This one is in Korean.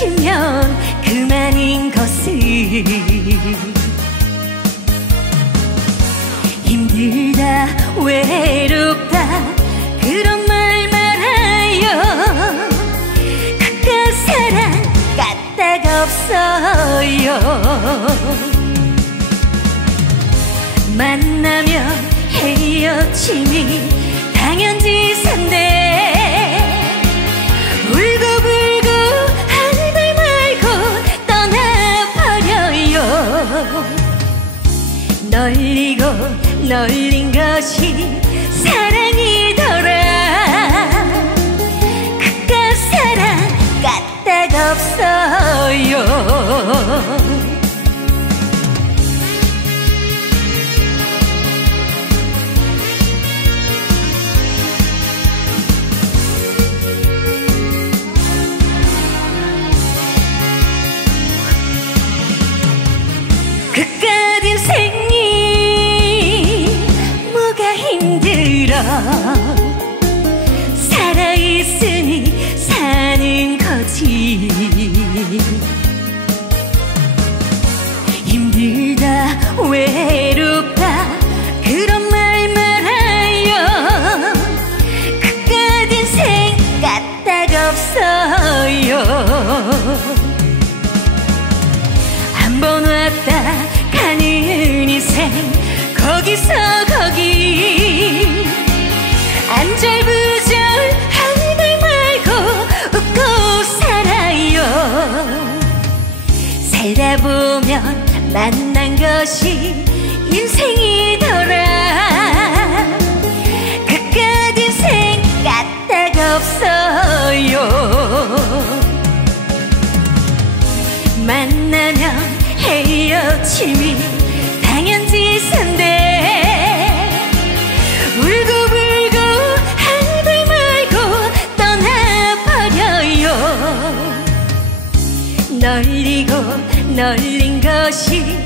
헤어지면 그만인 것을 힘들다 외롭다 그런 말 말아요. 그깟 사랑 까딱없어요. 만나면 헤어짐이 당연지사인데 울고불고 하늘 말고 떠나버려요. 널리고 널린 것이 사랑이더라. 그깟 사랑 까딱없어요. 그깟 인생이 뭐가 힘들어. 살아있으니 사는 거지. 힘들다 외롭다 그런 말 말아요. 그깟 인생 까딱없어요. 한 번 왔다 가는 인생 거기서 거기 안절부절 하늘 말고 웃고 살아요. 살다 보면 만난 것이 인생이더라. 그깟 인생 까딱없어요. 만나면 헤어짐이 당연지사인데 울고불고 하늘 말고 떠나버려요. 널리고 널린 것이